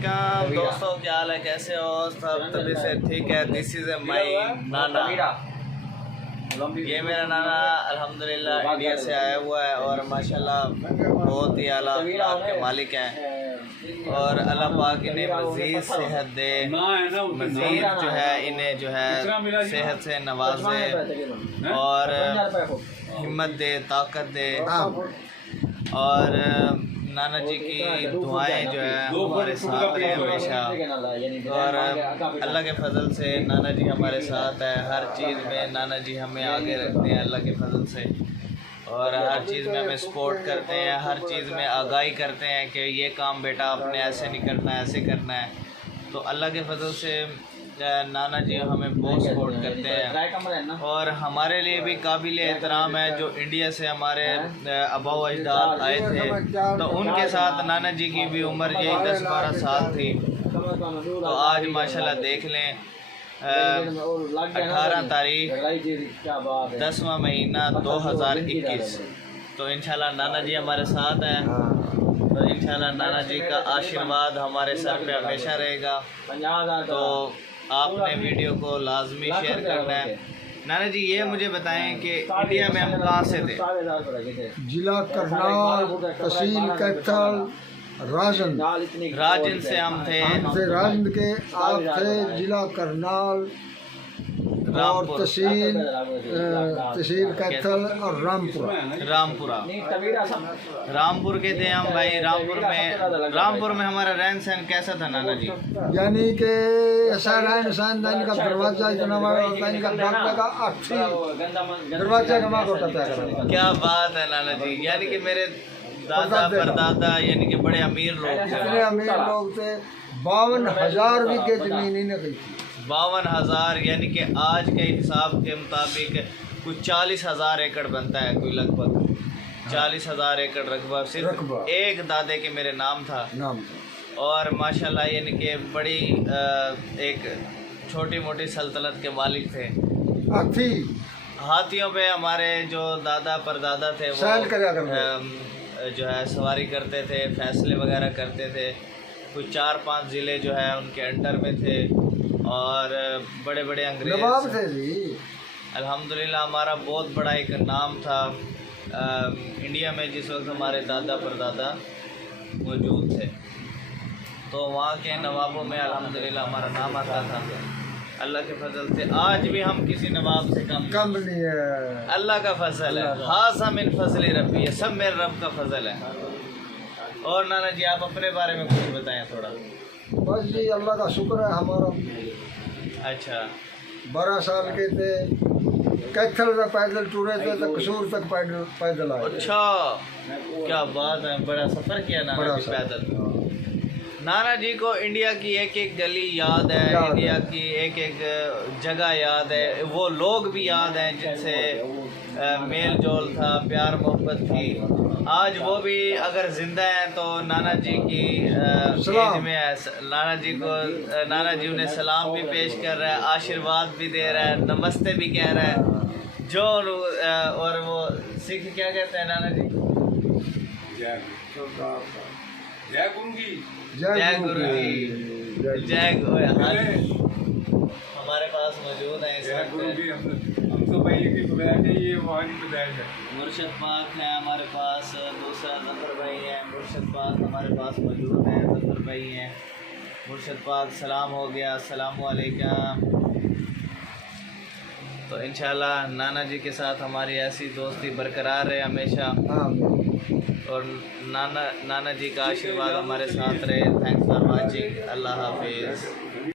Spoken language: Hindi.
अस्सलामुअलैकुम दोस्तों, क्या हाल है, कैसे हो सब? तभी से ठीक है। दिस इज़ माई नाना। ये मेरा नाना अल्हम्दुलिल्लाह इंडिया से आया हुआ है और माशाल्लाह बहुत ही आला अखलाक के मालिक हैं और अल्लाह पाक इन्हें मज़ीद सेहत दे, मज़ीद जो है इन्हें जो है सेहत से नवाजे और हिम्मत दे, ताकत दे। और नाना जी की दुआएं जो है हमारे साथ रहे हमेशा और अल्लाह के फजल से नाना जी हमारे साथ है। हर चीज़ में नाना जी हमें आगे रखते हैं अल्लाह के फजल से और हर चीज़ में हमें सपोर्ट करते हैं, हर चीज़ में आगाही करते हैं कि ये काम बेटा आपने ऐसे नहीं करना है, ऐसे करना है। तो अल्लाह के फजल से नाना जी हमें बहुत सपोर्ट करते हैं और हमारे लिए भी काबिल एहतराम है। जो इंडिया से हमारे आबा व अजदाद आए थे तो उनके साथ नाना जी की भी उम्र यही 10-12 साल थी। तो आज माशाल्लाह देख लें 18 तारीख 10वां महीना 2021। तो इंशाल्लाह नाना जी हमारे साथ हैं। तो इंशाल्लाह नाना जी का आशीर्वाद हमारे सर पे हमेशा रहेगा। तो आपने वीडियो को लाजमी शेयर करना है। नाना जी ये मुझे बताएं कि इंडिया में हम कहाँ से थे? जिला करनाल, तहसील कैथल, राजन से हम थे। राजन के आप थे जिला करनाल और तहसील कैथल और रामपुर के थे हम भाई। रामपुर में हमारा रहन सहन कैसा था नाना जी? यानी कि ऐसा रहन सहन का दरवाजा इतना बड़ा होता है, दरवाजा कमा होता था। क्या बात है नाना जी, यानी कि मेरे दादा परदादा यानी कि बड़े अमीर लोग थे। इतने अमीर लोग थे। 52,000 बीघे जमीन ही नहीं थी। 52,000 यानी कि आज के हिसाब के मुताबिक कुछ 40,000 एकड़ बनता है, कोई लगभग 40,000 एकड़ रकबा सिर्फ एक दादे के मेरे नाम था। और माशाल्लाह यानी कि बड़ी एक छोटी मोटी सल्तनत के मालिक थे। हाथियों पे हमारे जो दादा परदादा थे वो जो है सवारी करते थे, फैसले वगैरह करते थे। कुछ 4-5 ज़िले जो है उनके अंडर में थे और बड़े बड़े अंग्रेज थे जी। अल्हम्दुलिल्लाह हमारा बहुत बड़ा एक नाम था इंडिया में जिस वक्त हमारे दादा परदादा मौजूद थे। तो वहाँ के नवाबों में अल्हम्दुलिल्लाह हमारा नाम आता था। अल्लाह के फजल से आज भी हम किसी नवाब से कम नहीं है। अल्लाह का फजल है। खासा मिन फजल रब्बी है, सब मेरे रब का फजल है। और नाना जी आप अपने बारे में कुछ बताएं थोड़ा। बस जी अल्लाह का शुक्र है हमारा। अच्छा 12 साल के थे, कैथल में पैदल टूरे थे तो कसूर तक पैदल आए। अच्छा क्या बात है, बड़ा सफ़र किया नाना जी पैदल। नाना जी को इंडिया की एक एक गली याद है, इंडिया की एक एक जगह याद है, वो लोग भी याद हैं जिनसे मेल जोल था, प्यार मोहब्बत थी। आज वो भी अगर जिंदा हैं तो नाना जी की एज में है। नाना जी उन्हें सलाम भी पेश कर रहा है, आशीर्वाद भी दे रहा है, नमस्ते भी कह रहा है जो। और वो सिख क्या कहते हैं नाना जी? जय गुरु जी। जय गुरु जी, जय गुरु। हमारे पास मौजूद है इस वक्त हम तो भाई की पैदाइश है, ये वहाँ की पैदाइश है। मुर्शद पाक है हमारे पास, दूसरा जफर भाई है। मुर्शद पाक हमारे पास मौजूद हैं, जफर भाई हैं। मुर्शद पाक सलाम हो गया, अस्सलामुअलैकुम। तो इंशाल्लाह नाना जी के साथ हमारी ऐसी दोस्ती बरकरार रहे हमेशा और नाना जी का आशीर्वाद हमारे साथ रहे। Thanks for watching. अल्लाह हाफिज़।